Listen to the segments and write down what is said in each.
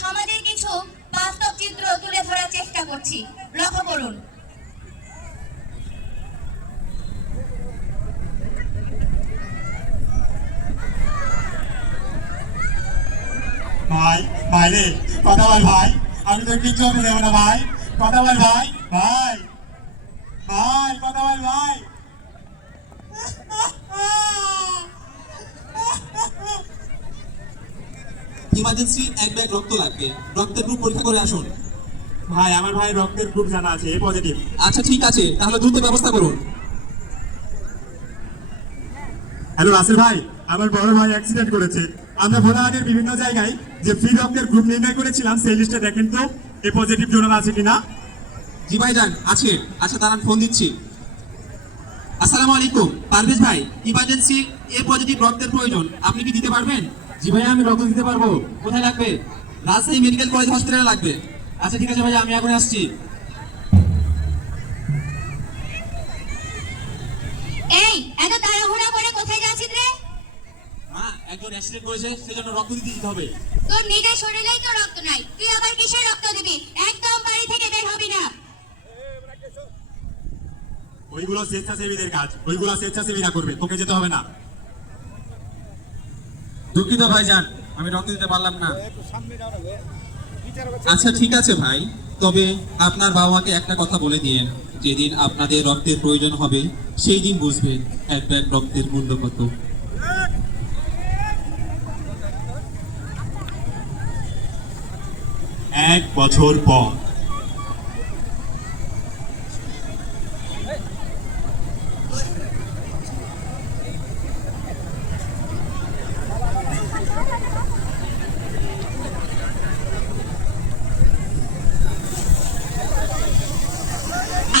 সমাজের কিছু বাস্তব চিত্র তুলে ধরার চেষ্টা করছি। লক্ষ্য করুন। ভাই ভাই রে, কথা বল ভাই। আমি তো কিচ্ছু ভাই। কথা বল ভাই ভাই। ভাই, কথা বল ভাই। ইমার্জেন্সি এক ব্যাগ রক্ত লাগবে। রক্তের গ্রুপ পরীক্ষা করে আসুন। ভাই আমার ভাই রক্তের গ্রুপ জানা আছে এ পজিটিভ আচ্ছা ঠিক আছে। তাহলে দ্রুত ব্যবস্থা করুন। হ্যালো রাসেল ভাই আমার বড় ভাই অ্যাক্সিডেন্ট করেছে। আমরা ভোলাহাটের বিভিন্ন জায়গায় যে ফ্রি রক্তের গ্রুপ নির্ণয় করেছিলাম সেই লিস্টে দেখেন তো এ পজিটিভ ডোনার আছে কিনা? জি ভাই যান আছে। আচ্ছা তার ফোন দিচ্ছি। আসসালামু আলাইকুম। পারভেজ ভাই ইমার্জেন্সি এ পজিটিভ রক্তের প্রয়োজন আপনি কি দিতে পারবেন? জি ভাই আমি রক্ত দিতে পারব। কোথায় লাগবে? রাজশাহী মেডিকেল কলেজ হসপিটালে লাগবে। আচ্ছা ঠিক আছে ভাই আমি এখন আসছি। এই এত তাড়াহুড়া করে কোথায় যাচ্ছিস রে? মা একজন অ্যাক্সিডেন্ট করেছে সেজন্য রক্ত দিতে দিতে হবে। তোর নিজের শরীরেই তো রক্ত নাই। তুই আবার কিসের রক্ত দিবি? একদম বাড়ি থেকে বের হবি না। ওইগুলো স্বেচ্ছাসেবীদের কাজ। ওইগুলো স্বেচ্ছাসেবীরা করবে তোকে যেতে হবে না। দুঃখিত ভাই যান আমি রক্ত দিতে পারলাম না। আচ্ছা ঠিক আছে ভাই। তবে আপনার বাবাকে একটা কথা বলে দিয়েন। যেদিন আপনাদের রক্তের প্রয়োজন হবে সেই দিন বুঝবেন এক ব্যাগ রক্তের মূল্য কত। এক বছর পর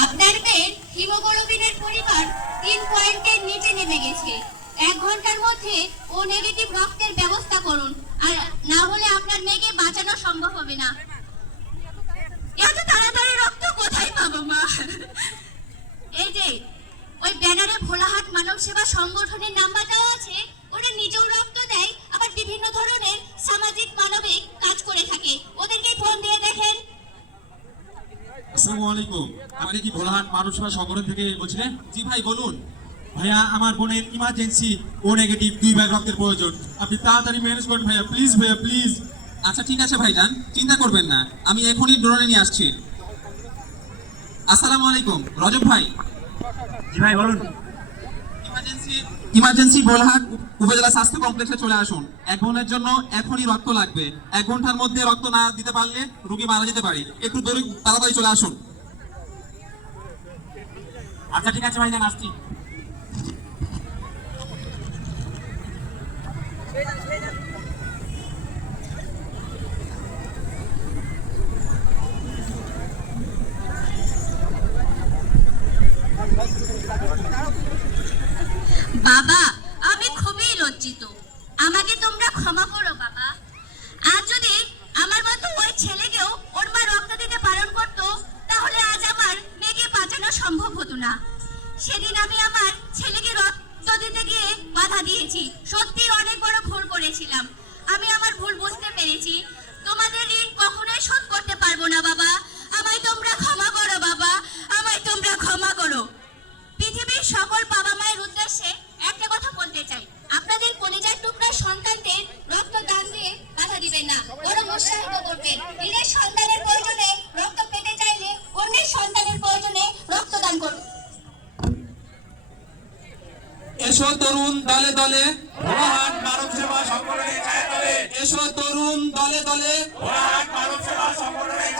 আপনার মেয়ের হিমোগ্লোবিনের পরিমাণ তিন পয়েন্টের নিচে নেমে গেছে এক ঘণ্টার মধ্যে ও নেগেটিভ রক্তের ব্যবস্থা করুন আর না হলে আপনার মেয়েকে বাঁচানো সম্ভব হবে না এত তাড়াতাড়ি রক্ত কোথায় পাবো মা এই যে ওই ব্যানারে ভোলাহাট মানব সেবা সংগঠনের নাম্বার দেওয়া আছে ওরা নিজেও রক্ত দেয় আবার বিভিন্ন ধরনের সামাজিক মানবিক কাজ করে থাকে ওদেরকে ফোন দিয়ে দেখেন আলাইকুম। আপনি কি ভোলাহাট মানুষরা সংগঠন থেকে বলছিলেন? জি ভাই, বলুন। ভাইয়া, আমার বোনের ইমার্জেন্সি ও নেগেটিভ দুই ব্যাগ রক্তের প্রয়োজন। আপনি তাড়াতাড়ি ম্যানেজ করুন ভাইয়া প্লিজ ভাইয়া প্লিজ আচ্ছা ঠিক আছে ভাইজান, চিন্তা করবেন না। আমি এখনই ড্রোনে নিয়ে আসছি। আসসালামু আলাইকুম, রজব ভাই। জি ভাই, বলুন। ইমার্জেন্সি বোলহাট উপজেলা স্বাস্থ্য কমপ্লেক্সে চলে আসুন। এক বোনের জন্য এখনই রক্ত লাগবে। এক ঘণ্টার মধ্যে রক্ত না দিতে পারলে রোগী মারা যেতে পারে। একটু দূরে- তাড়াতাড়ি চলে আসুন। আচ্ছা ঠিক আছে ভাই, যান, আসছি। বাবা, আমি খুবই লজ্জিত। আমাকে তোমরা ক্ষমা করো, বাবা। আজ যদি আমার মতো ওই ছেলেকেও ওর মা রক্ত দিতে পালন করত, তাহলে আজ আমার মেয়েকে বাঁচানো সম্ভব হতো না। সেদিন আমি আমার ছেলেকে রক্ত দিতে গিয়ে বাধা দিয়েছি। সত্যি অনেক বড় ভুল করেছিলাম। আমি আমার ভুল বুঝতে পেরেছি। এসো তরুণ দলে দলে। ভোলাহাট সেবা সংগঠনের ছায়াতলে। এসো তরুণ দলে দলে। ভোলাহাট মানব সেবা সংগঠনের